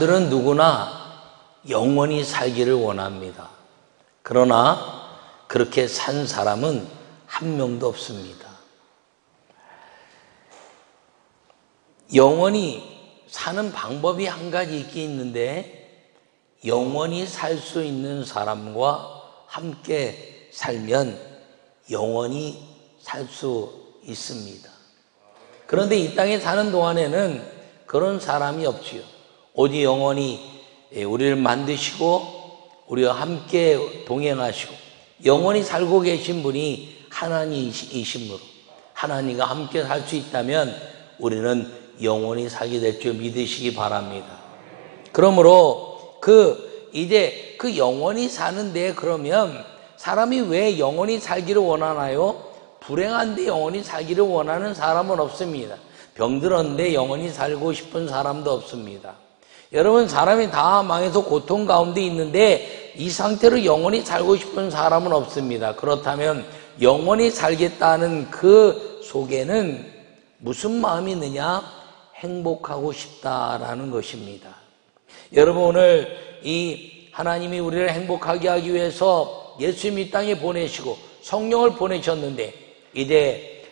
사람들은 누구나 영원히 살기를 원합니다. 그러나 그렇게 산 사람은 한 명도 없습니다. 영원히 사는 방법이 한 가지 있긴 있는데, 영원히 살 수 있는 사람과 함께 살면 영원히 살 수 있습니다. 그런데 이 땅에 사는 동안에는 그런 사람이 없지요. 오직 영원히 우리를 만드시고 우리와 함께 동행하시고 영원히 살고 계신 분이 하나님이시므로 하나님과 함께 살 수 있다면 우리는 영원히 살게 될 줄 믿으시기 바랍니다. 그러므로 이제 그 영원히 사는데, 그러면 사람이 왜 영원히 살기를 원하나요? 불행한데 영원히 살기를 원하는 사람은 없습니다. 병들었는데 영원히 살고 싶은 사람도 없습니다. 여러분, 사람이 다 망해서 고통 가운데 있는데 이 상태로 영원히 살고 싶은 사람은 없습니다. 그렇다면 영원히 살겠다는 그 속에는 무슨 마음이 있느냐? 행복하고 싶다라는 것입니다. 여러분, 오늘 이 하나님이 우리를 행복하게 하기 위해서 예수님 이 땅에 보내시고 성령을 보내셨는데, 이제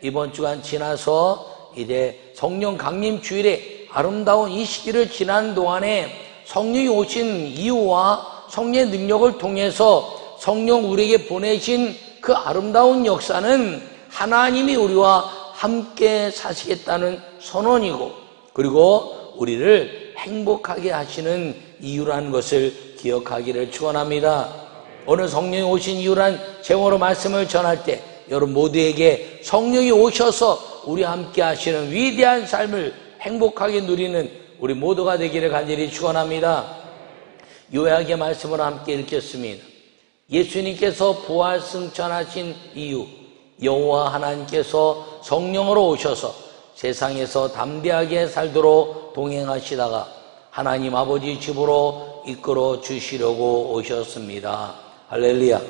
이번 주간 지나서 이제 성령 강림 주일에 아름다운 이 시기를 지나는 동안에 성령이 오신 이유와 성령의 능력을 통해서 성령 우리에게 보내신 그 아름다운 역사는 하나님이 우리와 함께 사시겠다는 선언이고, 그리고 우리를 행복하게 하시는 이유라는 것을 기억하기를 축원합니다. 오늘 성령이 오신 이유란 제목으로 말씀을 전할 때 여러분 모두에게 성령이 오셔서 우리와 함께 하시는 위대한 삶을 행복하게 누리는 우리 모두가 되기를 간절히 축원합니다. 요약의 말씀을 함께 읽겠습니다. 예수님께서 부활 승천하신 이유, 여호와 하나님께서 성령으로 오셔서 세상에서 담대하게 살도록 동행하시다가 하나님 아버지 집으로 이끌어 주시려고 오셨습니다. 할렐루야.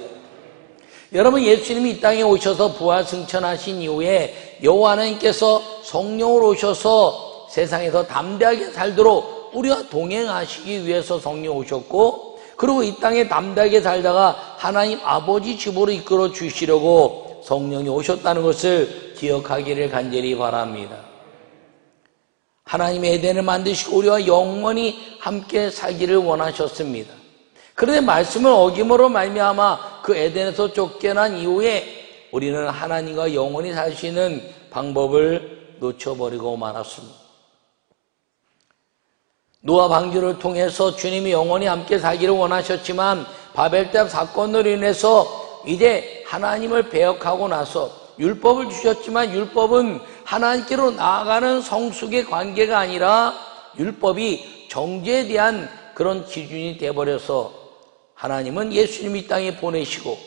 여러분, 예수님이 이 땅에 오셔서 부활 승천하신 이후에 여호와 하나님께서 성령으로 오셔서 세상에서 담대하게 살도록 우리와 동행하시기 위해서 성령 오셨고, 그리고 이 땅에 담대하게 살다가 하나님 아버지 집으로 이끌어 주시려고 성령이 오셨다는 것을 기억하기를 간절히 바랍니다. 하나님의 에덴을 만드시고 우리와 영원히 함께 살기를 원하셨습니다. 그런데 말씀을 어김으로 말미암아 그 에덴에서 쫓겨난 이후에 우리는 하나님과 영원히 살 수 있는 방법을 놓쳐버리고 말았습니다. 노아 방주를 통해서 주님이 영원히 함께 살기를 원하셨지만 바벨탑 사건으로 인해서 이제 하나님을 배역하고 나서 율법을 주셨지만 율법은 하나님께로 나아가는 성숙의 관계가 아니라 율법이 정죄에 대한 그런 기준이 되어버려서 하나님은 예수님 이 땅에 보내시고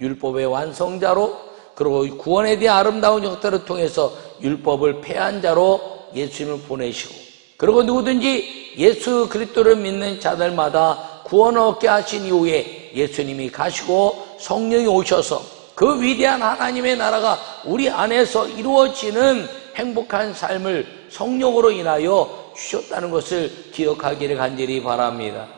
율법의 완성자로, 그리고 구원에 대한 아름다운 역사를 통해서 율법을 폐한 자로 예수님을 보내시고, 그리고 누구든지 예수 그리스도를 믿는 자들마다 구원을 얻게 하신 이후에 예수님이 가시고 성령이 오셔서 그 위대한 하나님의 나라가 우리 안에서 이루어지는 행복한 삶을 성령으로 인하여 주셨다는 것을 기억하기를 간절히 바랍니다.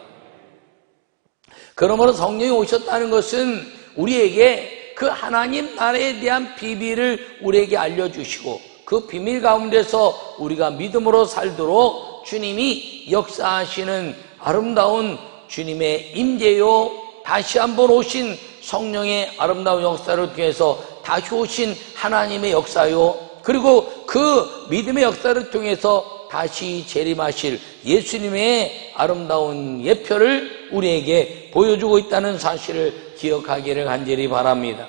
그러므로 성령이 오셨다는 것은 우리에게 그 하나님 나라에 대한 비밀을 우리에게 알려주시고, 그 비밀 가운데서 우리가 믿음으로 살도록 주님이 역사하시는 아름다운 주님의 임재요, 다시 한번 오신 성령의 아름다운 역사를 통해서 다시 오신 하나님의 역사요, 그리고 그 믿음의 역사를 통해서 다시 재림하실 예수님의 아름다운 예표를 우리에게 보여주고 있다는 사실을 기억하기를 간절히 바랍니다.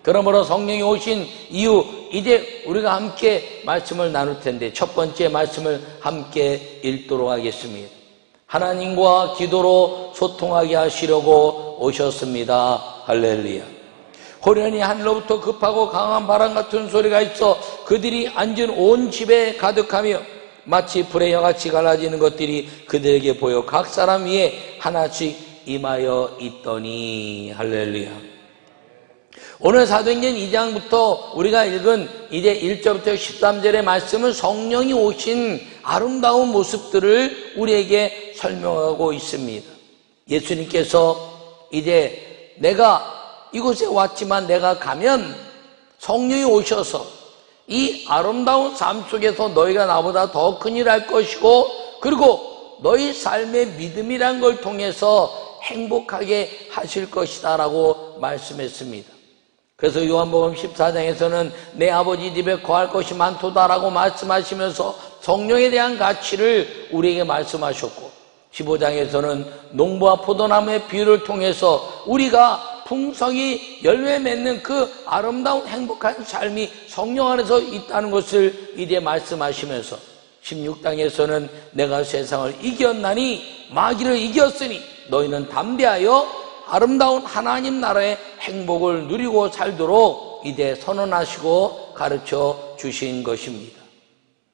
그러므로 성령이 오신 이유, 이제 우리가 함께 말씀을 나눌 텐데 첫 번째 말씀을 함께 읽도록 하겠습니다. 하나님과 기도로 소통하게 하시려고 오셨습니다. 할렐루야. 호련히 하늘로부터 급하고 강한 바람 같은 소리가 있어 그들이 앉은 온 집에 가득하며 마치 불의 여같이 갈라지는 것들이 그들에게 보여 각 사람 위에 하나씩 임하여 있더니. 할렐루야. 오늘 사도행전 2장부터 우리가 읽은 이제 1절부터 13절의 말씀은 성령이 오신 아름다운 모습들을 우리에게 설명하고 있습니다. 예수님께서 이제 내가 이곳에 왔지만 내가 가면 성령이 오셔서 이 아름다운 삶 속에서 너희가 나보다 더 큰일 할 것이고, 그리고 너희 삶의 믿음이란 걸 통해서 행복하게 하실 것이다 라고 말씀했습니다. 그래서 요한복음 14장에서는 내 아버지 집에 거할 것이 많도다 라고 말씀하시면서 성령에 대한 가치를 우리에게 말씀하셨고, 15장에서는 농부와 포도나무의 비유를 통해서 우리가 풍성히 열매 맺는 그 아름다운 행복한 삶이 성령 안에서 있다는 것을 이제 말씀하시면서, 16장에서는 내가 세상을 이겼나니 마귀를 이겼으니 너희는 담대하여 아름다운 하나님 나라의 행복을 누리고 살도록 이제 선언하시고 가르쳐 주신 것입니다.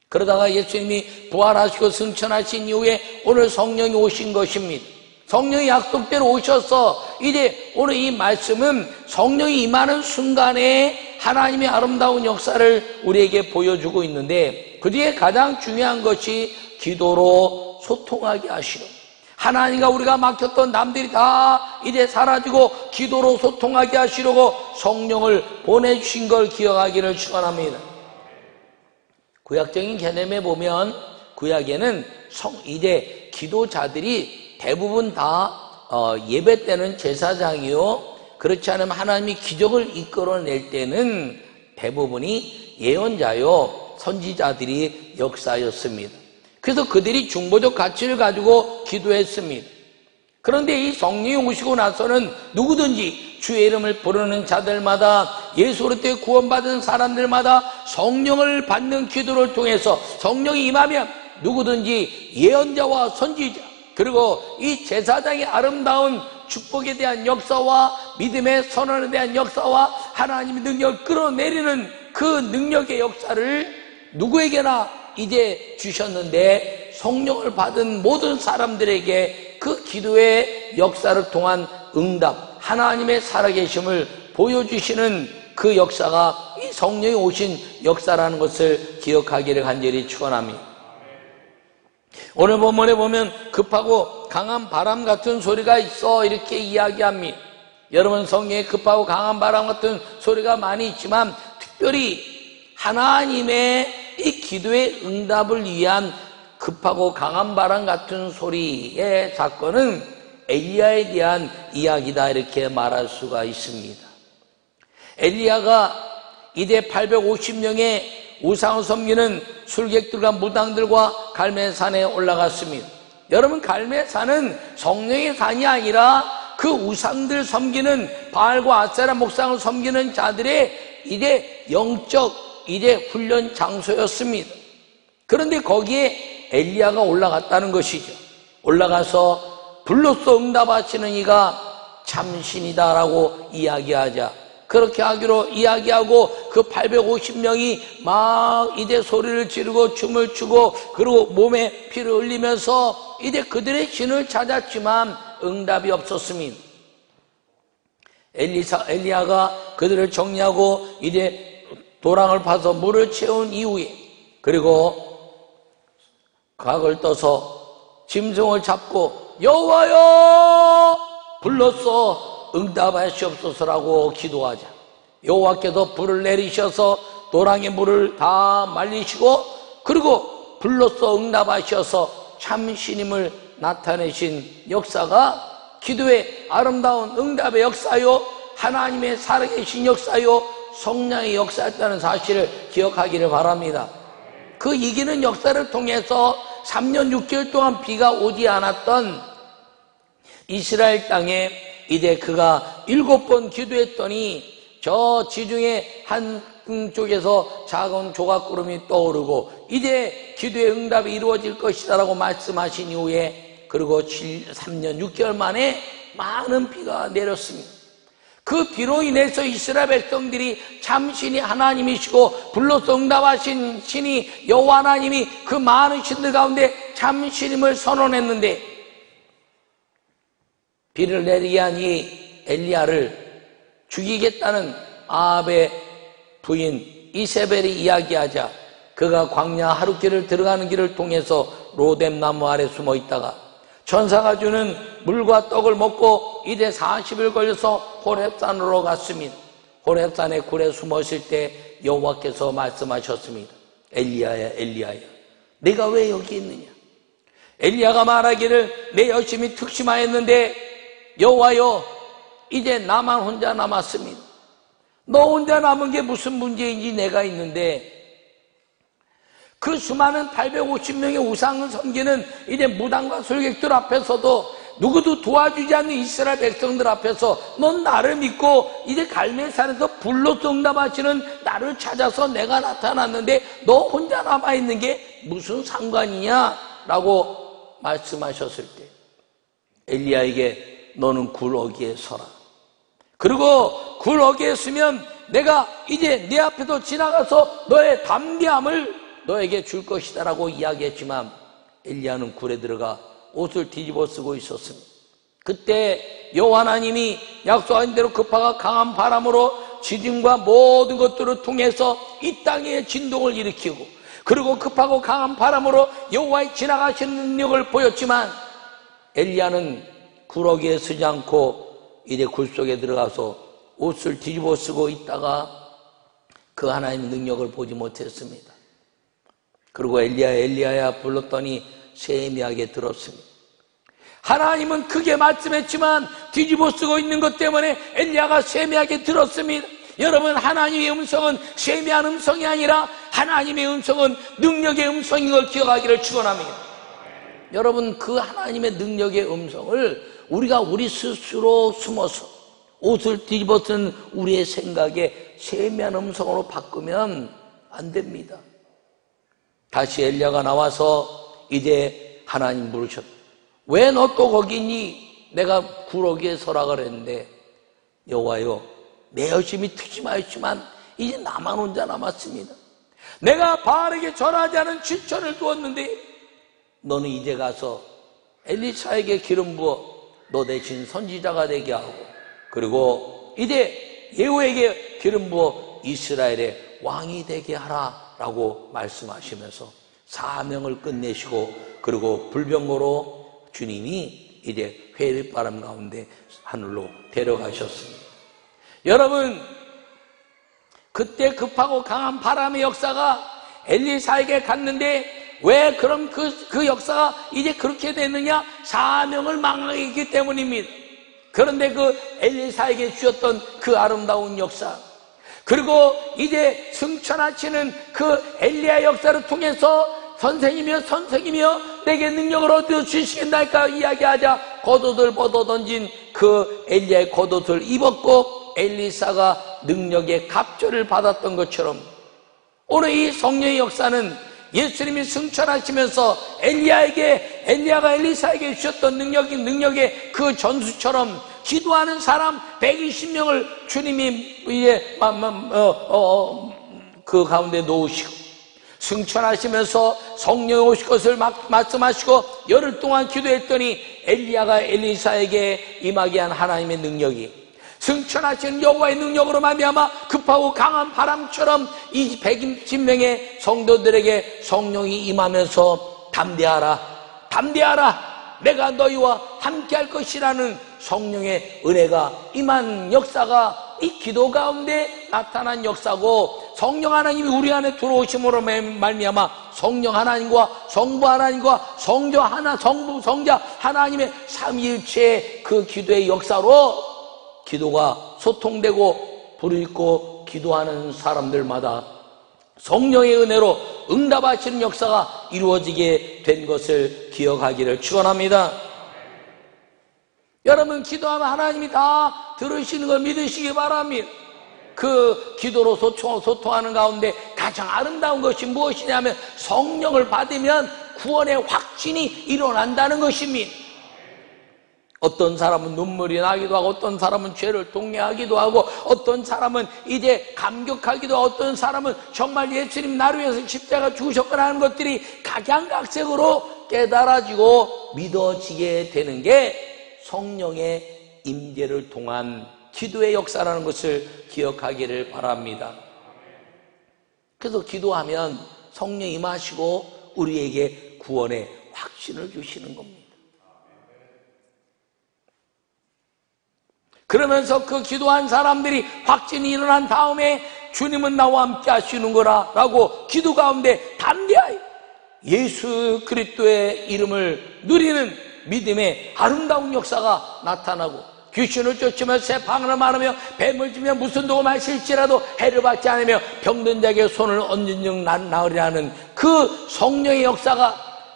그러다가 예수님이 부활하시고 승천하신 이후에 오늘 성령이 오신 것입니다. 성령이 약속대로 오셔서 이제 오늘 이 말씀은 성령이 임하는 순간에 하나님의 아름다운 역사를 우리에게 보여주고 있는데, 그중에 가장 중요한 것이 기도로 소통하게 하시고, 하나님과 우리가 막혔던 남들이 다 이제 사라지고 기도로 소통하게 하시려고 성령을 보내주신 걸 기억하기를 축원합니다. 구약적인 개념에 보면 구약에는 이제 기도자들이 대부분 다 예배 때는 제사장이요, 그렇지 않으면 하나님이 기적을 이끌어낼 때는 대부분이 예언자요, 선지자들이 역사였습니다. 그래서 그들이 중보적 가치를 가지고 기도했습니다. 그런데 이 성령이 오시고 나서는 누구든지 주의 이름을 부르는 자들마다, 예수로 때 구원받은 사람들마다 성령을 받는 기도를 통해서 성령이 임하면 누구든지 예언자와 선지자, 그리고 이 제사장의 아름다운 축복에 대한 역사와 믿음의 선언에 대한 역사와 하나님의 능력을 끌어내리는 그 능력의 역사를 누구에게나 이제 주셨는데, 성령을 받은 모든 사람들에게 그 기도의 역사를 통한 응답, 하나님의 살아계심을 보여주시는 그 역사가 이 성령이 오신 역사라는 것을 기억하기를 간절히 축원합니다. 오늘 본문에 보면 급하고 강한 바람 같은 소리가 있어 이렇게 이야기합니다. 여러분, 성경에 급하고 강한 바람 같은 소리가 많이 있지만 특별히 하나님의 이 기도의 응답을 위한 급하고 강한 바람 같은 소리의 사건은 엘리야에 대한 이야기다 이렇게 말할 수가 있습니다. 엘리야가 이제 850명의 우상을 섬기는 술객들과 무당들과 갈멜산에 올라갔습니다. 여러분, 갈멜산은 성령의 산이 아니라 그 우상들 섬기는 바알과 아세라 목상을 섬기는 자들의 이제 영적 이제 훈련 장소였습니다. 그런데 거기에 엘리야가 올라갔다는 것이죠. 올라가서 불로써 응답하시는 이가 참신이다라고 이야기하자, 그렇게 하기로 이야기하고 그 850명이 막 이제 소리를 지르고 춤을 추고 그리고 몸에 피를 흘리면서 이제 그들의 신을 찾았지만 응답이 없었습니다. 엘리야가 그들을 정리하고 이제 도랑을 파서 물을 채운 이후에, 그리고 각을 떠서 짐승을 잡고 여호와여 불렀어 응답하시옵소서라고 기도하자. 여호와께서 불을 내리셔서 도랑의 물을 다 말리시고, 그리고 불로써 응답하셔서 참신임을 나타내신 역사가 기도의 아름다운 응답의 역사요, 하나님의 살아계신 역사요, 성령의 역사였다는 사실을 기억하기를 바랍니다. 그 이기는 역사를 통해서 3년 6개월 동안 비가 오지 않았던 이스라엘 땅에 이제 그가 7번 기도했더니 저 지중해 한 쪽에서 작은 조각구름이 떠오르고 이제 기도의 응답이 이루어질 것이다 라고 말씀하신 이후에, 그리고 3년 6개월 만에 많은 비가 내렸습니다. 그 비로 인해서 이스라엘 백성들이 참신이 하나님이시고 불로서 응답하신 신이 여호와 하나님이 그 많은 신들 가운데 참신임을 선언했는데, 비를 내리게 한 이 엘리야를 죽이겠다는 아합의 부인 이세벨이 이야기하자 그가 광야 하룻길을 들어가는 길을 통해서 로뎀 나무 아래 숨어 있다가 천사가 주는 물과 떡을 먹고 이제 40일 걸려서 호렙산으로 갔습니다. 호렙산의 굴에 숨었을 때 여호와께서 말씀하셨습니다. 엘리야야, 엘리야야, 내가 왜 여기 있느냐? 엘리야가 말하기를 내 열심히 특심하였는데 여호와여, 이제 나만 혼자 남았습니다. 너 혼자 남은 게 무슨 문제인지 내가 있는데, 그 수많은 850명의 우상을 섬기는 이제 무당과 술객들 앞에서도 누구도 도와주지 않는 이스라엘 백성들 앞에서 넌 나를 믿고 이제 갈멜산에서 불로 응답하시는 나를 찾아서 내가 나타났는데 너 혼자 남아있는 게 무슨 상관이냐? 라고 말씀하셨을 때 엘리야에게 너는 굴어기에 서라. 그리고 굴어기에 서면 내가 이제 네 앞에서 지나가서 너의 담대함을 너에게 줄 것이다 라고 이야기했지만 엘리야는 굴에 들어가 옷을 뒤집어 쓰고 있었습니다. 그때 여호와 하나님이 약속한 대로 그파가 강한 바람으로 지진과 모든 것들을 통해서 이 땅에 진동을 일으키고, 그리고 급하고 강한 바람으로 여호와의 지나가시는 능력을 보였지만 엘리야는 굴어기에 서지 않고 이제 굴 속에 들어가서 옷을 뒤집어 쓰고 있다가 그 하나님의 능력을 보지 못했습니다. 그리고 엘리야야 불렀더니 세미하게 들었습니다. 하나님은 크게 말씀했지만 뒤집어 쓰고 있는 것 때문에 엘리야가 세미하게 들었습니다. 여러분, 하나님의 음성은 세미한 음성이 아니라 하나님의 음성은 능력의 음성인 걸 기억하기를 축원합니다. 여러분, 그 하나님의 능력의 음성을 우리가 우리 스스로 숨어서 옷을 뒤집어 쓴 우리의 생각에 세미한 음성으로 바꾸면 안 됩니다. 다시 엘리야가 나와서 이제 하나님 부르셨다. 왜 너 또 거기 있니? 내가 굴어기에 서라 그랬는데 여호와여, 내 열심히 특심하였지만 이제 나만 혼자 남았습니다. 내가 바알에게 절하지 않은 7천을 두었는데 너는 이제 가서 엘리사에게 기름 부어 너 대신 선지자가 되게 하고, 그리고 이제 예후에게 기름 부어 이스라엘의 왕이 되게 하라 라고 말씀하시면서 사명을 끝내시고, 그리고 불병거로 주님이 이제 회윗바람 가운데 하늘로 데려가셨습니다. 여러분, 그때 급하고 강한 바람의 역사가 엘리사에게 갔는데 왜 그럼 그 역사가 이제 그렇게 됐느냐? 사명을 망하기 때문입니다. 그런데 그 엘리사에게 주셨던 그 아름다운 역사, 그리고 이제 승천하시는 그 엘리야 역사를 통해서 선생이며 내게 능력을 얻어주시겠나이까 이야기하자 겉옷을 벗어던진 그 엘리야의 겉옷을 입었고 엘리사가 능력의 갑절을 받았던 것처럼 오늘 이 성령의 역사는 예수님이 승천하시면서 엘리야가 엘리사에게 주셨던 능력의 그 전수처럼 기도하는 사람 120명을 주님이 이제 그 가운데 놓으시고 승천하시면서 성령이 오실 것을 말씀하시고 열흘 동안 기도했더니 엘리야가 엘리사에게 임하게 한 하나님의 능력이 승천하시는 여호와의 능력으로 말미암아 급하고 강한 바람처럼 이 120명의 성도들에게 성령이 임하면서 담대하라 내가 너희와 함께할 것이라는 성령의 은혜가 임한 역사가 이 기도 가운데 나타난 역사고, 성령 하나님이 우리 안에 들어오심으로 말미암아 성령 하나님과 성부 하나님과 성부 성자 하나님의 삼위일체의 그 기도의 역사로 기도가 소통되고 부르짖고 기도하는 사람들마다 성령의 은혜로 응답하시는 역사가 이루어지게 된 것을 기억하기를 축원합니다. 여러분, 기도하면 하나님이 다 들으시는 걸 믿으시기 바랍니다. 그 기도로 소통하는 가운데 가장 아름다운 것이 무엇이냐면 성령을 받으면 구원의 확신이 일어난다는 것입니다. 어떤 사람은 눈물이 나기도 하고, 어떤 사람은 죄를 동의하기도 하고, 어떤 사람은 이제 감격하기도 하고, 어떤 사람은 정말 예수님 나를 위해서 십자가 죽으셨구나 하는 것들이 각양각색으로 깨달아지고 믿어지게 되는 게 성령의 임재를 통한 기도의 역사라는 것을 기억하기를 바랍니다. 그래서 기도하면 성령 임하시고 우리에게 구원의 확신을 주시는 겁니다. 그러면서 그 기도한 사람들이 확신이 일어난 다음에 주님은 나와 함께 하시는 거라 라고 기도 가운데 담대하여 예수 그리스도의 이름을 누리는 믿음의 아름다운 역사가 나타나고, 귀신을 쫓으며 새방을 말하며 뱀을 지며 무슨 독을 마실지라도 해를 받지 않으며 병든 자에게 손을 얹은 즉 나으리라는 그 성령의 역사가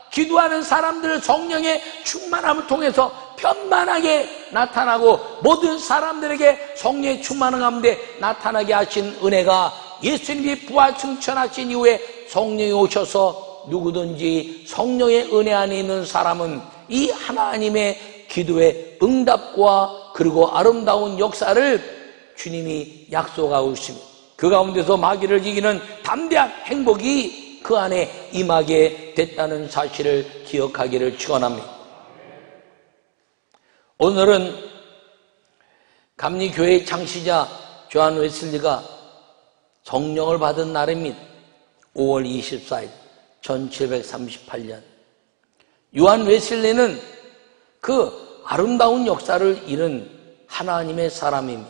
기도하는 사람들을 성령의 충만함을 통해서 편만하게 나타나고, 모든 사람들에게 성령의 충만함 가운데 나타나게 하신 은혜가, 예수님이 부활 승천하신 이후에 성령이 오셔서 누구든지 성령의 은혜 안에 있는 사람은 이 하나님의 기도의 응답과 그리고 아름다운 역사를 주님이 약속하고 있습니다. 그 가운데서 마귀를 이기는 담대한 행복이 그 안에 임하게 됐다는 사실을 기억하기를 축원합니다. 오늘은 감리교회의 창시자 조한 웨슬리가 성령을 받은 날입니다. 5월 24일 1738년 요한 웨슬리는 그 아름다운 역사를 이룬 하나님의 사람입니다.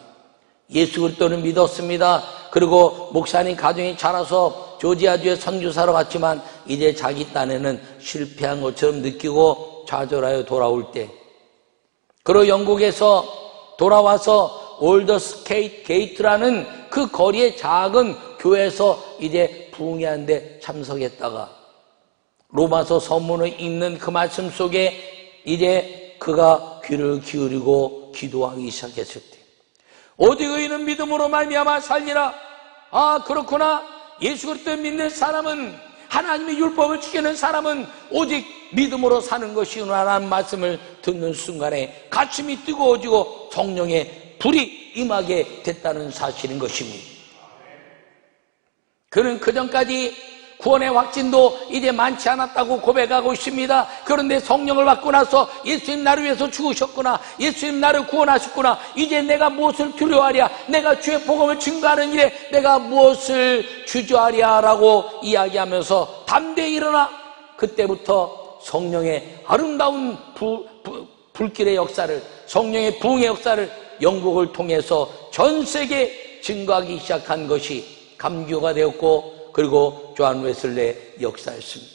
예수 그리스도를 믿었습니다. 그리고 목사님 가정이 자라서 조지아주에 선교사로 갔지만 이제 자기 딴에는 실패한 것처럼 느끼고 좌절하여 돌아올 때, 그리고 영국에서 돌아와서 올더스케이트 게이트라는 그 거리의 작은 교회에서 이제 부흥회하는데 참석했다가 로마서 서문을 읽는 그 말씀 속에 이제 그가 귀를 기울이고 기도하기 시작했을 때, 오직 의인은 믿음으로 말미암아 살리라. 아, 그렇구나. 예수 그리스도를 믿는 사람은, 하나님의 율법을 지키는 사람은 오직 믿음으로 사는 것이구나라는 말씀을 듣는 순간에 가슴이 뜨거워지고 성령의 불이 임하게 됐다는 사실인 것입니다. 그는 그전까지 구원의 확신도 이제 많지 않았다고 고백하고 있습니다. 그런데 성령을 받고 나서 예수님 나를 위해서 죽으셨구나, 예수님 나를 구원하셨구나, 이제 내가 무엇을 두려워하랴, 내가 주의 복음을 증거하는 일에 내가 무엇을 주저하랴 라고 이야기하면서 담대히 일어나 그때부터 성령의 아름다운 불길의 역사를, 성령의 부흥의 역사를 영국을 통해서 전 세계에 증거하기 시작한 것이 감교가 되었고, 그리고 조한 웨슬리의 역사였습니다.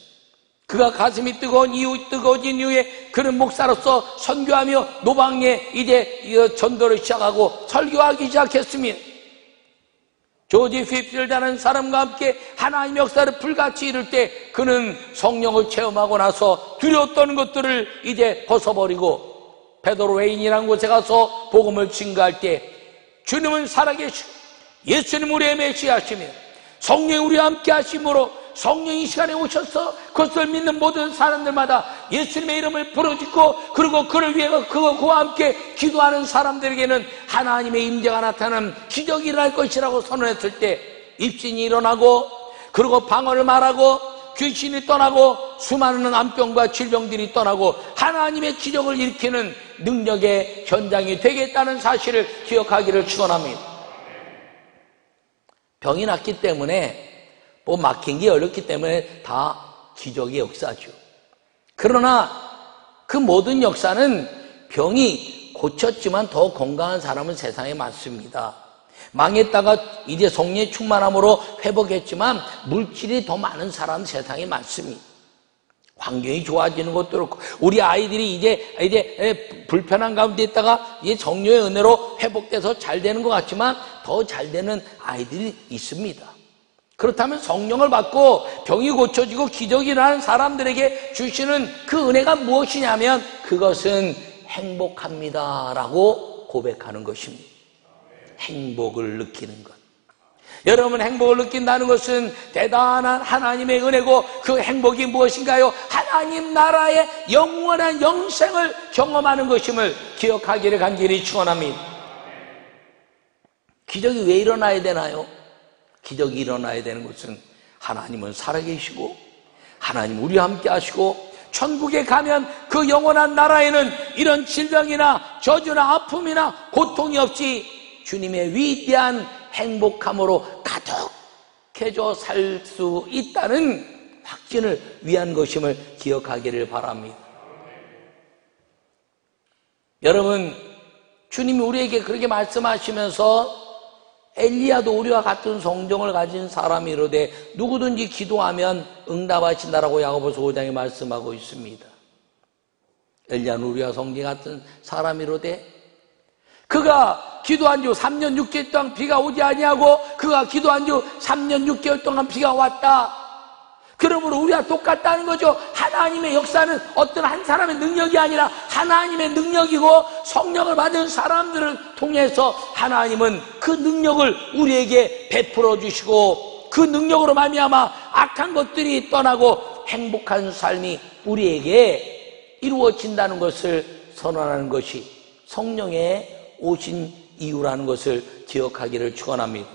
그가 가슴이 뜨거워진 이후에 그는 목사로서 선교하며 노방에 이제 전도를 시작하고 설교하기 시작했습니다. 조지 휩실이라는 사람과 함께 하나님의 역사를 불같이 이룰 때 그는 성령을 체험하고 나서 두려웠던 것들을 이제 벗어버리고 베드로 레인이라는 곳에 가서 복음을 증거할 때 주님은 살아계시고 예수님 우리의 메시아시며 성령이 우리와 함께 하심으로 성령이 이 시간에 오셔서 그것을 믿는 모든 사람들마다 예수님의 이름을 부르짖고, 그리고 그를 위해 그와 함께 기도하는 사람들에게는 하나님의 임재가 나타나는 기적이 일어날 것이라고 선언했을 때 입신이 일어나고, 그리고 방언을 말하고, 귀신이 떠나고, 수많은 암병과 질병들이 떠나고 하나님의 기적을 일으키는 능력의 현장이 되겠다는 사실을 기억하기를 축원합니다. 병이 났기 때문에, 뭐 막힌 게 어렵기 때문에 다 기적의 역사죠. 그러나 그 모든 역사는 병이 고쳤지만 더 건강한 사람은 세상에 많습니다. 망했다가 이제 성령의 충만함으로 회복했지만 물질이 더 많은 사람은 세상에 많습니다. 환경이 좋아지는 것도 그렇고, 우리 아이들이 이제 불편한 가운데 있다가 이제 성령의 은혜로 회복돼서 잘 되는 것 같지만 더 잘 되는 아이들이 있습니다. 그렇다면 성령을 받고 병이 고쳐지고 기적이 일어나는 사람들에게 주시는 그 은혜가 무엇이냐면 그것은 행복합니다라고 고백하는 것입니다. 행복을 느끼는 것. 여러분, 행복을 느낀다는 것은 대단한 하나님의 은혜고, 그 행복이 무엇인가요? 하나님 나라의 영원한 영생을 경험하는 것임을 기억하기를 간절히 축원합니다. 기적이 왜 일어나야 되나요? 기적이 일어나야 되는 것은 하나님은 살아계시고 하나님 우리와 함께 하시고, 천국에 가면 그 영원한 나라에는 이런 질병이나 저주나 아픔이나 고통이 없이 주님의 위대한 행복함으로 가득 켜져 살 수 있다는 확신을 위한 것임을 기억하기를 바랍니다. 여러분, 주님이 우리에게 그렇게 말씀하시면서 엘리야도 우리와 같은 성정을 가진 사람이로되 누구든지 기도하면 응답하신다라고 야고보서 5장에 말씀하고 있습니다. 엘리야는 우리와 성정 같은 사람이로되 그가 기도한 지 3년 6개월 동안 비가 오지 아니하고 그가 기도한 지 3년 6개월 동안 비가 왔다. 그러므로 우리와 똑같다는 거죠. 하나님의 역사는 어떤 한 사람의 능력이 아니라 하나님의 능력이고 성령을 받은 사람들을 통해서 하나님은 그 능력을 우리에게 베풀어 주시고 그 능력으로 말미암아 악한 것들이 떠나고 행복한 삶이 우리에게 이루어진다는 것을 선언하는 것이 성령의 오신 이유라는 것을 기억하기를 축원합니다.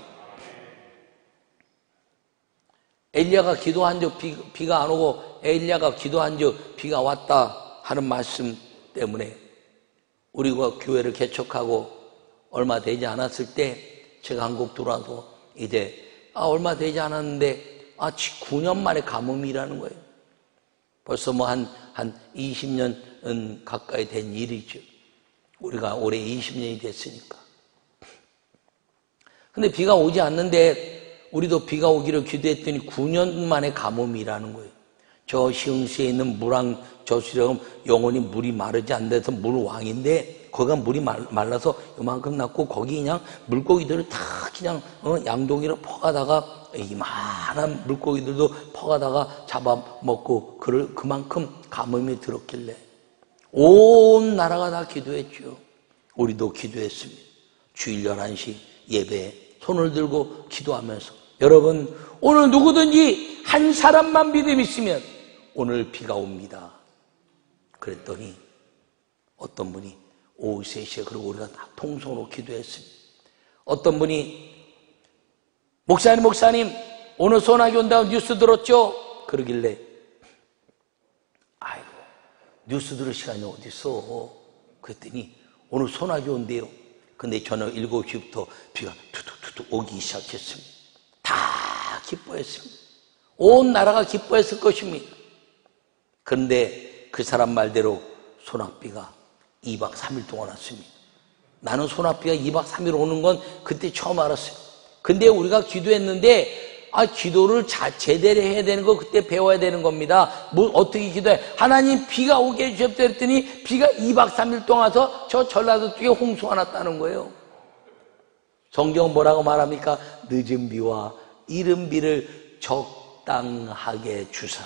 엘리야가 기도한 적 비가 안 오고 엘리야가 기도한 적 비가 왔다 하는 말씀 때문에 우리가 교회를 개척하고 얼마 되지 않았을 때 제가 한국 들어와서 이제 얼마 되지 않았는데 9년 만에 가뭄이라는 거예요. 벌써 뭐 한 20년 가까이 된 일이죠. 우리가 올해 20년이 됐으니까. 근데 비가 오지 않는데 우리도 비가 오기를 기도했더니 9년 만에 가뭄이라는 거예요. 저 시흥시에 있는 물왕 저수령 영원히 물이 마르지 않는 데서 물왕인데 거기가 물이 말라서 요만큼 났고 거기 그냥 물고기들을 다 그냥 양동이로 퍼가다가 이만한 물고기들도 퍼가다가 잡아먹고 그만큼 가뭄이 들었길래 온 나라가 다 기도했죠. 우리도 기도했습니다. 주일 11시 예배에 손을 들고 기도하면서 여러분, 오늘 누구든지 한 사람만 믿음 있으면 오늘 비가 옵니다. 그랬더니 어떤 분이 오후 3시에 그리고 우리가 다 통성으로 기도했습니다. 어떤 분이 목사님 오늘 소나기 온다고 뉴스 들었죠? 그러길래 아이고 뉴스 들을 시간이 어딨어. 그랬더니 오늘 소나기 온대요. 근데 저녁 7시부터 비가 투툭투툭 오기 시작했습니다. 다 기뻐했습니다. 온 나라가 기뻐했을 것입니다. 그런데 그 사람 말대로 소낙비가 2박 3일 동안 왔습니다. 나는 소낙비가 2박 3일 오는 건 그때 처음 알았어요. 근데 우리가 기도했는데 기도를 제대로 해야 되는 거 그때 배워야 되는 겁니다. 어떻게 기도해? 하나님 비가 오게 해주셨다 그랬더니 비가 2박 3일 동안 와서 저 전라도 쪽에 홍수가 났다는 거예요. 성경은 뭐라고 말합니까? 늦은 비와 이른 비를 적당하게 주사.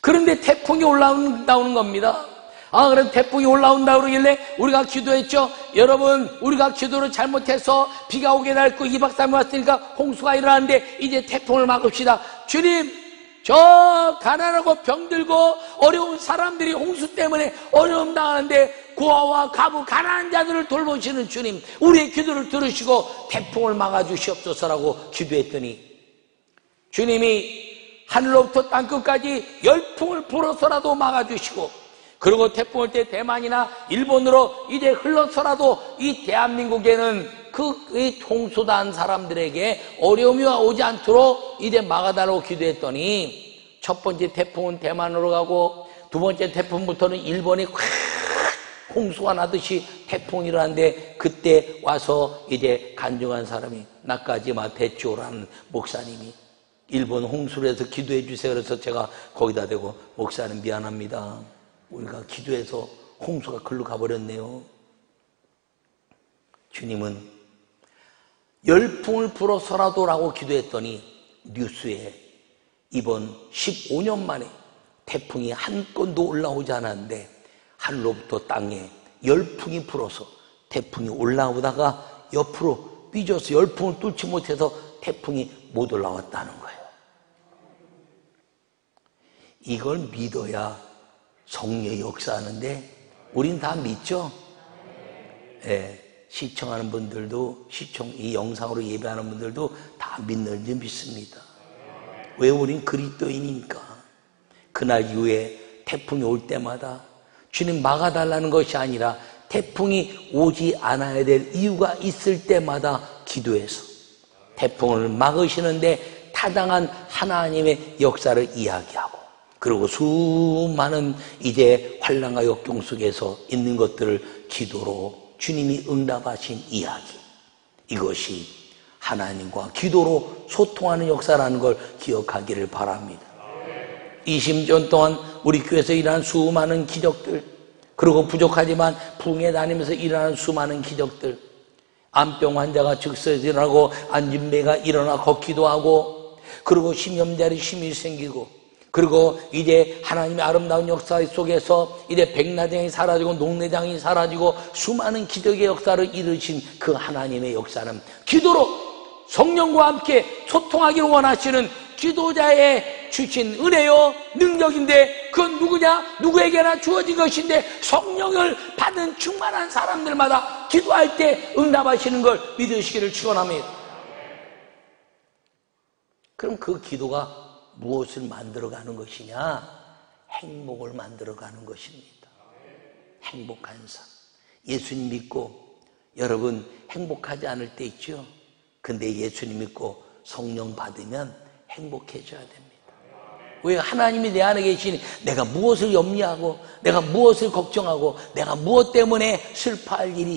그런데 태풍이 올라오는 겁니다. 그래서 태풍이 올라온다 그러길래 우리가 기도했죠. 여러분, 우리가 기도를 잘못해서 비가 오게 날 거 2박 3일 왔으니까 홍수가 일어나는데 이제 태풍을 막읍시다. 주님, 저 가난하고 병들고 어려운 사람들이 홍수 때문에 어려움 당하는데 고아와 가부 가난한 자들을 돌보시는 주님, 우리의 기도를 들으시고 태풍을 막아주시옵소서라고 기도했더니 주님이 하늘로부터 땅끝까지 열풍을 불어서라도 막아주시고, 그리고 태풍 올 때 대만이나 일본으로 이제 흘러서라도 이 대한민국에는 이 홍수당한 사람들에게 어려움이 오지 않도록 이제 막아달라고 기도했더니 첫 번째 태풍은 대만으로 가고 두 번째 태풍부터는 일본이 확 홍수가 나듯이 태풍이 일어났는데 그때 와서 이제 간증한 사람이 나까지마 대초라는 목사님이 일본 홍수를 해서 기도해 주세요. 그래서 제가 거기다 대고 목사님 미안합니다. 우리가 기도해서 홍수가 글로 가버렸네요. 주님은 열풍을 불어서라도라고 기도했더니 뉴스에 이번 15년 만에 태풍이 한 건도 올라오지 않았는데 하늘로부터 땅에 열풍이 불어서 태풍이 올라오다가 옆으로 삐져서 열풍을 뚫지 못해서 태풍이 못 올라왔다는 거예요. 이걸 믿어야 성령이 역사하는데 우린 다 믿죠? 시청하는 분들도 이 영상으로 예배하는 분들도 다 믿는지 믿습니다. 왜 우린 그리스도인이니까. 그날 이후에 태풍이 올 때마다 주님 막아달라는 것이 아니라 태풍이 오지 않아야 될 이유가 있을 때마다 기도해서 태풍을 막으시는데 타당한 하나님의 역사를 이야기하고, 그리고 수많은 이제 환난과 역경 속에서 있는 것들을 기도로 주님이 응답하신 이야기, 이것이 하나님과 기도로 소통하는 역사라는 걸 기억하기를 바랍니다. 20년 동안 우리 교회에서 일어난 수많은 기적들, 그리고 부족하지만 부흥회 다니면서 일어나는 수많은 기적들, 암병 환자가 즉석에서 일어나고 안진배가 일어나 걷기도 하고, 그리고 심염자리 힘이 생기고, 그리고 이제 하나님의 아름다운 역사 속에서 이제 백내장이 사라지고 녹내장이 사라지고 수많은 기적의 역사를 이루신 그 하나님의 역사는 기도로 성령과 함께 소통하기를 원하시는 기도자의 주신 은혜요 능력인데, 그건 누구냐? 누구에게나 주어진 것인데, 성령을 받은 충만한 사람들마다 기도할 때 응답하시는 걸 믿으시기를 축원합니다. 그럼 그 기도가 무엇을 만들어가는 것이냐? 행복을 만들어가는 것입니다. 행복한 삶. 예수님 믿고 여러분 행복하지 않을 때 있죠? 근데 예수님 믿고 성령 받으면 행복해져야 됩니다. 왜? 하나님이 내 안에 계시니 내가 무엇을 염려하고, 내가 무엇을 걱정하고, 내가 무엇 때문에 슬퍼할 일이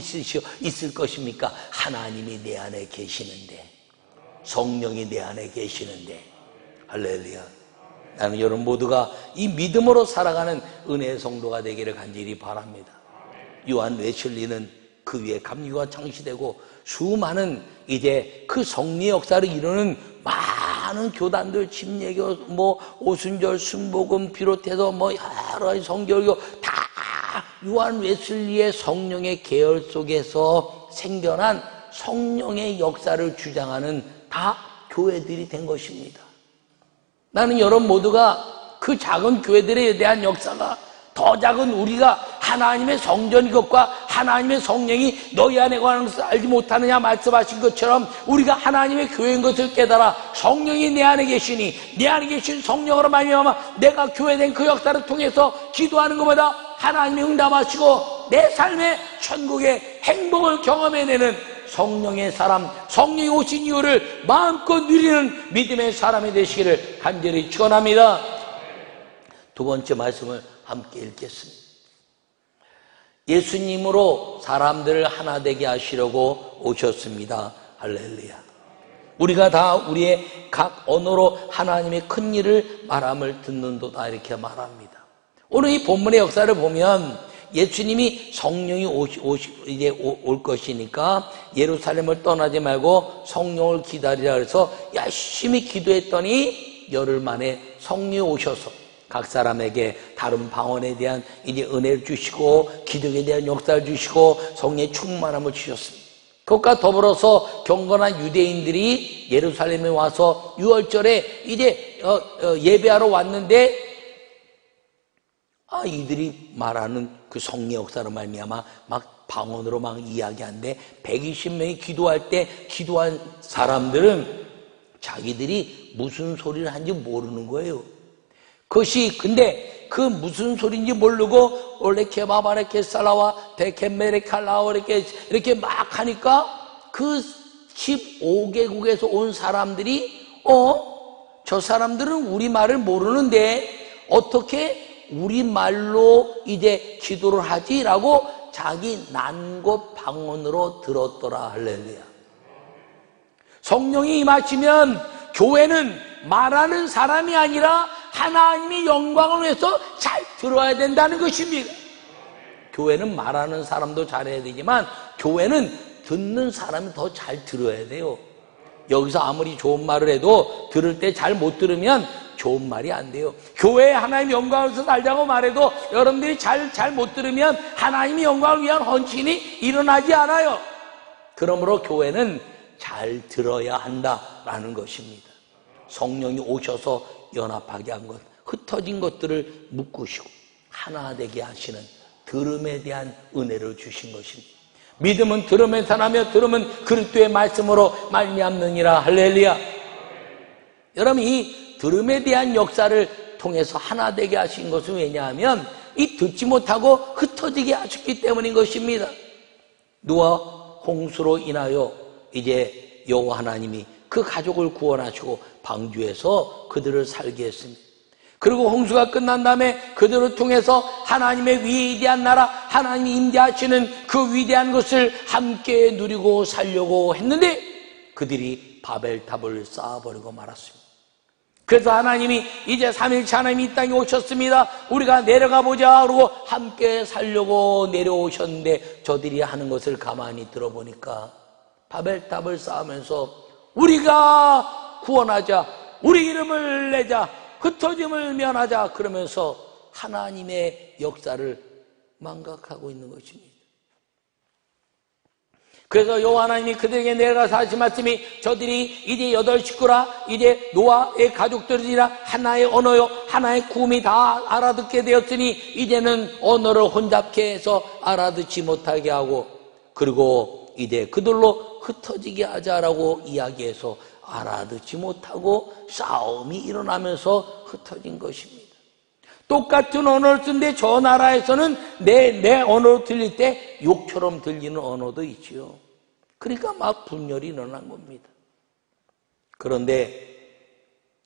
있을 것입니까? 하나님이 내 안에 계시는데, 성령이 내 안에 계시는데. 할렐루야. 나는 여러분 모두가 이 믿음으로 살아가는 은혜의 성도가 되기를 간절히 바랍니다. 요한 웨슬리는 그 위에 감리교가 창시되고 수많은 이제 그 성리의 역사를 이루는 많은 교단들, 침례교, 오순절, 순복음 비롯해서 여러 가지 성결교 다 요한 웨슬리의 성령의 계열 속에서 생겨난 성령의 역사를 주장하는 다 교회들이 된 것입니다. 나는 여러분 모두가 그 작은 교회들에 대한 역사가 더 작은 우리가 하나님의 성전인 것과 하나님의 성령이 너희 안에 관한 것을 알지 못하느냐 말씀하신 것처럼 우리가 하나님의 교회인 것을 깨달아 성령이 내 안에 계시니, 내 안에 계신 성령으로 말미암아 내가 교회된 그 역사를 통해서 기도하는 것보다 하나님이 응답하시고 내 삶의 천국의 행복을 경험해내는 성령의 사람, 성령이 오신 이유를 마음껏 누리는 믿음의 사람이 되시기를 간절히 축원합니다. 두 번째 말씀을 함께 읽겠습니다. 예수님으로 사람들을 하나 되게 하시려고 오셨습니다. 할렐루야. 우리가 다 우리의 각 언어로 하나님의 큰 일을 말함을 듣는도다, 이렇게 말합니다. 오늘 이 본문의 역사를 보면 예수님이 성령이 이제 올 것이니까 예루살렘을 떠나지 말고 성령을 기다리라 그래서 열심히 기도했더니 열흘 만에 성령이 오셔서 각 사람에게 다른 방언에 대한 이제 은혜를 주시고 기적에 대한 역사를 주시고 성령의 충만함을 주셨습니다. 그것과 더불어서 경건한 유대인들이 예루살렘에 와서 유월절에 이제 예배하러 왔는데 이들이 말하는 그 성령 역사로 말미암아 막 방언으로 막 이야기하는데 120명이 기도할 때 기도한 사람들은 자기들이 무슨 소리를 하는지 모르는 거예요. 그것이 근데 그 무슨 소리인지 모르고 올레케 바바레케 살라와 데케메레 칼라오 이렇게 막 하니까 그 15개국에서 온 사람들이 저 사람들은 우리말을 모르는데 어떻게 우리말로 이제 기도를 하지라고 자기 난곳 방언으로 들었더라. 할렐루야. 성령이 임하시면 교회는 말하는 사람이 아니라 하나님의 영광을 위해서 잘 들어야 된다는 것입니다. 교회는 말하는 사람도 잘해야 되지만 교회는 듣는 사람이 더 잘 들어야 돼요. 여기서 아무리 좋은 말을 해도 들을 때 잘 못 들으면 좋은 말이 안 돼요. 교회에 하나님의 영광을 위해서 살자고 말해도 여러분들이 잘 못 들으면 하나님의 영광을 위한 헌신이 일어나지 않아요. 그러므로 교회는 잘 들어야 한다라는 것입니다. 성령이 오셔서 연합하게 한 것, 흩어진 것들을 묶으시고 하나 되게 하시는 들음에 대한 은혜를 주신 것입니다. 믿음은 들음에서 나며 들음은 그리스도의 말씀으로 말미암느니라. 할렐루야. 여러분, 이 들음에 대한 역사를 통해서 하나 되게 하신 것은 왜냐하면 이 듣지 못하고 흩어지게 하셨기 때문인 것입니다. 노아 홍수로 인하여 이제 여호와 하나님이 그 가족을 구원하시고 방주에서 그들을 살게 했습니다. 그리고 홍수가 끝난 다음에 그들을 통해서 하나님의 위대한 나라, 하나님이 임재하시는 그 위대한 것을 함께 누리고 살려고 했는데 그들이 바벨탑을 쌓아버리고 말았습니다. 그래서 하나님이 이제 3일째 하나님이 이 땅에 오셨습니다. 우리가 내려가 보자 그러고 함께 살려고 내려오셨는데 저들이 하는 것을 가만히 들어보니까 바벨탑을 쌓으면서 우리가 구원하자, 우리 이름을 내자, 흩어짐을 면하자 그러면서 하나님의 역사를 망각하고 있는 것입니다. 그래서 여호와 하나님이 그들에게 내려가서 하신 말씀이 저들이 이제 8식구라 이제 노아의 가족들이라 하나의 언어요 하나의 구음이 다 알아듣게 되었으니 이제는 언어를 혼잡케 해서 알아듣지 못하게 하고 그리고 이제 그들로 흩어지게 하자라고 이야기해서 알아듣지 못하고 싸움이 일어나면서 흩어진 것입니다. 똑같은 언어를 쓰는데 저 나라에서는 내 언어로 들릴 때 욕처럼 들리는 언어도 있지요. 그러니까 막 분열이 일어난 겁니다. 그런데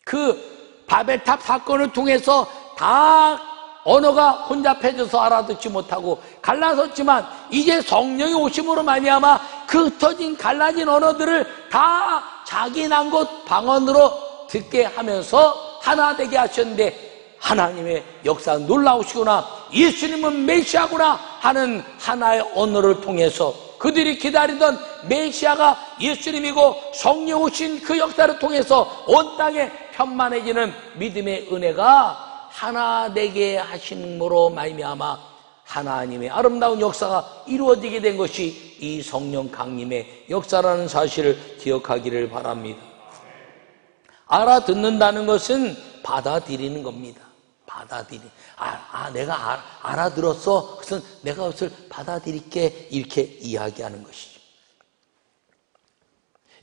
그 바벨탑 사건을 통해서 다 언어가 혼잡해져서 알아듣지 못하고 갈라섰지만 이제 성령이 오심으로 말미암아 그 흩어진 갈라진 언어들을 다 자기 난 곳 방언으로 듣게 하면서 하나 되게 하셨는데 하나님의 역사 놀라우시구나, 예수님은 메시아구나 하는 하나의 언어를 통해서 그들이 기다리던 메시아가 예수님이고 성령 오신 그 역사를 통해서 온 땅에 편만해지는 믿음의 은혜가 하나 되게 하심으로 말미암아 하나님의 아름다운 역사가 이루어지게 된 것이 이 성령 강림의 역사라는 사실을 기억하기를 바랍니다. 알아듣는다는 것은 받아들이는 겁니다. 내가 알아들었어. 그래서 내가 그것을 받아들일게 이렇게 이야기하는 것이죠.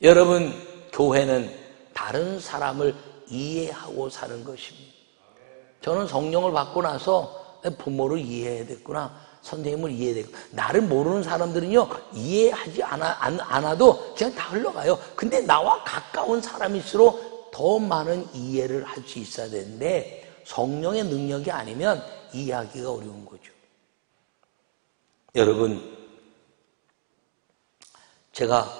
여러분, 교회는 다른 사람을 이해하고 사는 것입니다. 저는 성령을 받고 나서 내 부모를 이해해야 됐구나, 선생님을 이해해야 되고, 나를 모르는 사람들은요 이해하지 않아도 그냥 다 흘러가요. 근데 나와 가까운 사람일수록 더 많은 이해를 할 수 있어야 되는데 성령의 능력이 아니면 이해하기가 어려운 거죠. 여러분, 제가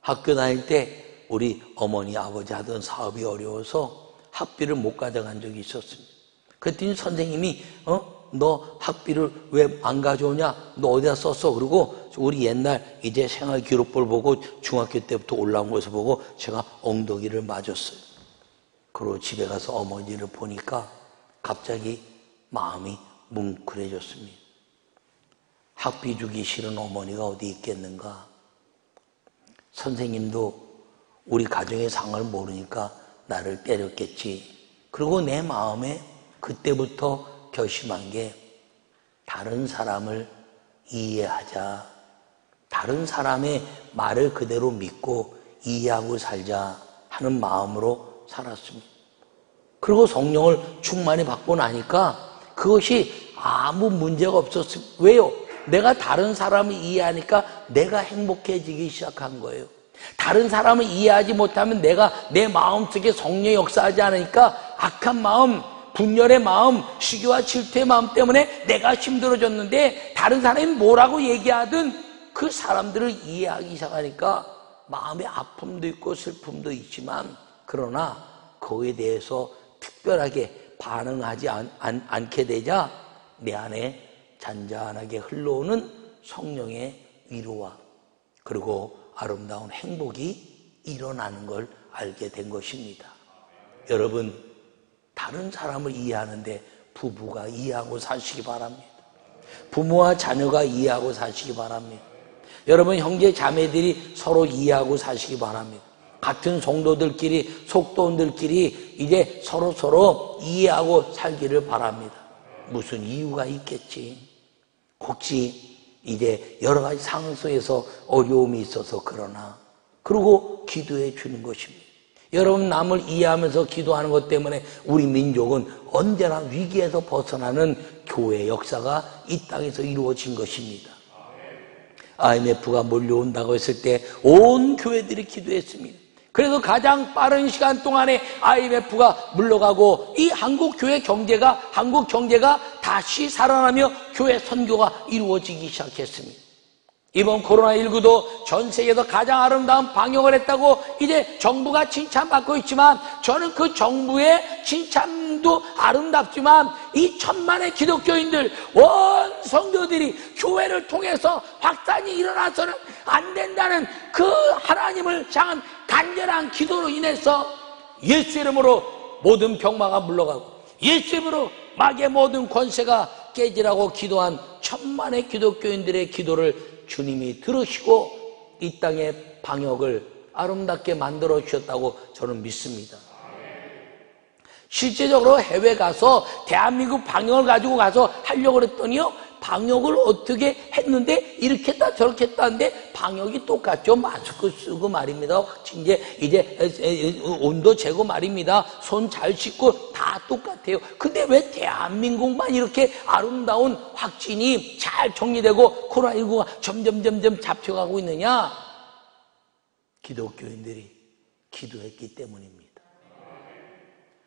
학교 다닐 때 우리 어머니 아버지 하던 사업이 어려워서 학비를 못 가져간 적이 있었습니다. 그랬더니 선생님이 너 학비를 왜 안 가져오냐, 너 어디다 썼어? 그리고 우리 옛날 이제 생활기록부를 보고 중학교 때부터 올라온 것을 보고 제가 엉덩이를 맞았어요. 그리고 집에 가서 어머니를 보니까 갑자기 마음이 뭉클해졌습니다. 학비 주기 싫은 어머니가 어디 있겠는가. 선생님도 우리 가정의 상황을 모르니까 나를 때렸겠지. 그리고 내 마음에 그때부터 결심한 게 다른 사람을 이해하자, 다른 사람의 말을 그대로 믿고 이해하고 살자 하는 마음으로 살았습니다. 그리고 성령을 충만히 받고 나니까 그것이 아무 문제가 없었어요. 왜요? 내가 다른 사람을 이해하니까 내가 행복해지기 시작한 거예요. 다른 사람을 이해하지 못하면 내 마음속에 성령이 역사하지 않으니까 악한 마음, 분열의 마음, 시기와 질투의 마음 때문에 내가 힘들어졌는데 다른 사람이 뭐라고 얘기하든 그 사람들을 이해하기 시작하니까 마음의 아픔도 있고 슬픔도 있지만 그러나 그거에 대해서 특별하게 반응하지 않게 되자 내 안에 잔잔하게 흘러오는 성령의 위로와 그리고 아름다운 행복이 일어나는 걸 알게 된 것입니다. 여러분, 다른 사람을 이해하는데 부부가 이해하고 사시기 바랍니다. 부모와 자녀가 이해하고 사시기 바랍니다. 여러분, 형제 자매들이 서로 이해하고 사시기 바랍니다. 같은 성도들끼리, 속도원들끼리 이제 서로 이해하고 살기를 바랍니다. 무슨 이유가 있겠지. 혹시 이제 여러 가지 상황 속에서 어려움이 있어서 그러나, 그리고 기도해 주는 것입니다. 여러분, 남을 이해하면서 기도하는 것 때문에 우리 민족은 언제나 위기에서 벗어나는 교회 역사가 이 땅에서 이루어진 것입니다. IMF가 몰려온다고 했을 때 온 교회들이 기도했습니다. 그래서 가장 빠른 시간 동안에 IMF가 물러가고 이 한국 경제가 다시 살아나며 교회 선교가 이루어지기 시작했습니다. 이번 코로나19도 전 세계에서 가장 아름다운 방역을 했다고 이제 정부가 칭찬받고 있지만, 저는 그 정부의 칭찬도 아름답지만 이 천만의 기독교인들, 온 성도들이 교회를 통해서 확산이 일어나서는 안 된다는 그 하나님을 향한 간절한 기도로 인해서 예수 이름으로 모든 병마가 물러가고 예수 이름으로 마귀의 모든 권세가 깨지라고 기도한 천만의 기독교인들의 기도를 주님이 들으시고 이 땅의 방역을 아름답게 만들어 주셨다고 저는 믿습니다. 실제적으로 해외 가서 대한민국 방역을 가지고 가서 하려고 그랬더니요, 방역을 어떻게 했는데 이렇게 했다 저렇게 했다는데 방역이 똑같죠. 마스크 쓰고 말입니다. 확진제 이제 온도 재고 말입니다. 손 잘 씻고 다 똑같아요. 근데 왜 대한민국만 이렇게 아름다운 확진이 잘 정리되고 코로나19가 점점 잡혀가고 있느냐? 기독교인들이 기도했기 때문입니다.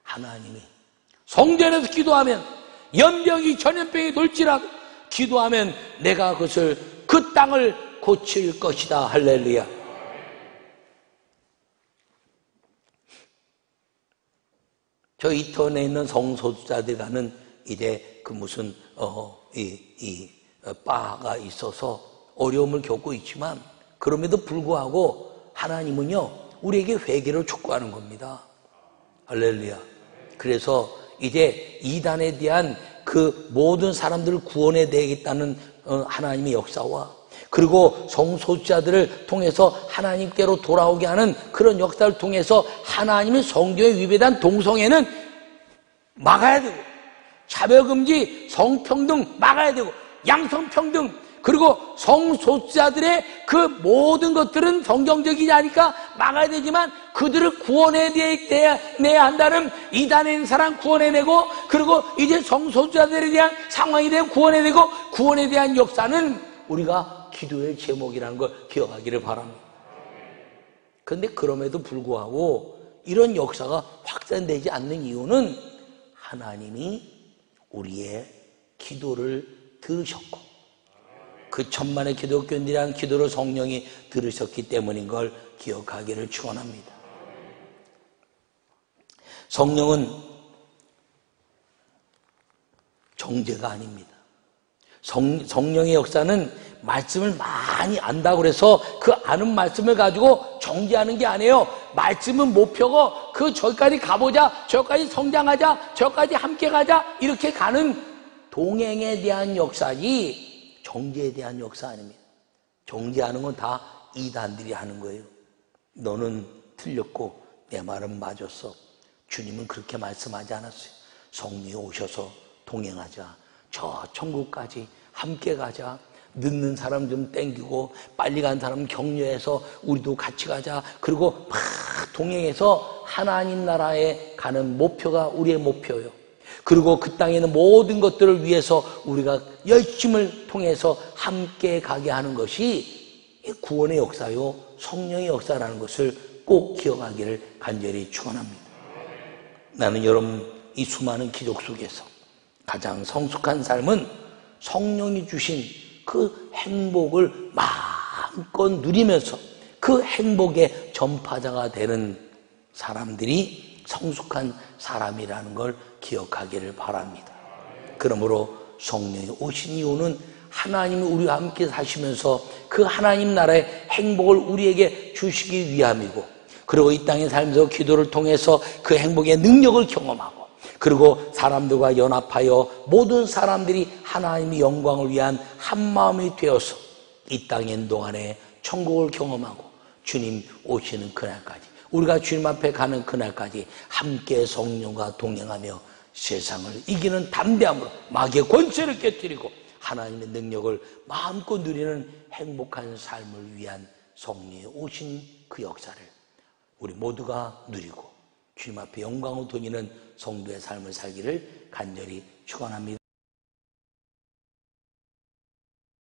하나님이 성전에서 기도하면 연병이 전염병이 돌지라도 기도하면 내가 그것을 그 땅을 고칠 것이다. 할렐루야. 저 이태원에 있는 성소수자들 가는 이제 그 무슨 바가 있어서 어려움을 겪고 있지만, 그럼에도 불구하고 하나님은요 우리에게 회개를 촉구하는 겁니다. 할렐루야. 그래서 이제 이단에 대한 그 모든 사람들을 구원해 내겠다는 하나님의 역사와, 그리고 성소수자들을 통해서 하나님께로 돌아오게 하는 그런 역사를 통해서 하나님의 성경에 위배된 동성애는 막아야 되고, 차별금지, 성평등 막아야 되고, 양성평등, 그리고 성소수자들의 그 모든 것들은 성경적이지 않으니까 막아야 되지만 그들을 구원해내야 한다는, 이단에 있는 사람 구원해내고, 그리고 이제 성소수자들에 대한 상황에 대한 구원해내고, 구원에 대한 역사는 우리가 기도의 제목이라는 걸 기억하기를 바랍니다. 그런데 그럼에도 불구하고 이런 역사가 확산되지 않는 이유는 하나님이 우리의 기도를 들으셨고 그 천만의 기독교인들이 한 기도를 성령이 들으셨기 때문인 걸 기억하기를 축원합니다. 성령은 정죄가 아닙니다. 성령의 역사는 말씀을 많이 안다고 해서 그 아는 말씀을 가지고 정죄하는 게 아니에요. 말씀은 목표고 그 저기까지 가보자, 저기까지 성장하자, 저기까지 함께 가자, 이렇게 가는 동행에 대한 역사지 정죄에 대한 역사 아닙니다. 정죄하는 건 다 이단들이 하는 거예요. 너는 틀렸고 내 말은 맞았어. 주님은 그렇게 말씀하지 않았어요. 성령이 오셔서 동행하자, 저 천국까지 함께 가자, 늦는 사람 좀 땡기고 빨리 간 사람 격려해서 우리도 같이 가자. 그리고 막 동행해서 하나님 나라에 가는 목표가 우리의 목표예요. 그리고 그 땅에 있는 모든 것들을 위해서 우리가 열심을 통해서 함께 가게 하는 것이 구원의 역사요, 성령의 역사라는 것을 꼭 기억하기를 간절히 축원합니다. 나는 여러분 이 수많은 기록 속에서 가장 성숙한 삶은 성령이 주신 그 행복을 마음껏 누리면서 그 행복의 전파자가 되는 사람들이 성숙한 사람이라는 걸 기억하기를 바랍니다. 그러므로 성령이 오신 이유는 하나님이 우리와 함께 사시면서 그 하나님 나라의 행복을 우리에게 주시기 위함이고, 그리고 이 땅에 살면서 기도를 통해서 그 행복의 능력을 경험하고, 그리고 사람들과 연합하여 모든 사람들이 하나님의 영광을 위한 한마음이 되어서 이 땅에 있는 동안에 천국을 경험하고 주님 오시는 그날까지, 우리가 주님 앞에 가는 그날까지 함께 성령과 동행하며 세상을 이기는 담대함으로 마귀의 권세를 깨뜨리고 하나님의 능력을 마음껏 누리는 행복한 삶을 위한 성령이 오신 그 역사를 우리 모두가 누리고 주님 앞에 영광을 돌리는 성도의 삶을 살기를 간절히 축원합니다.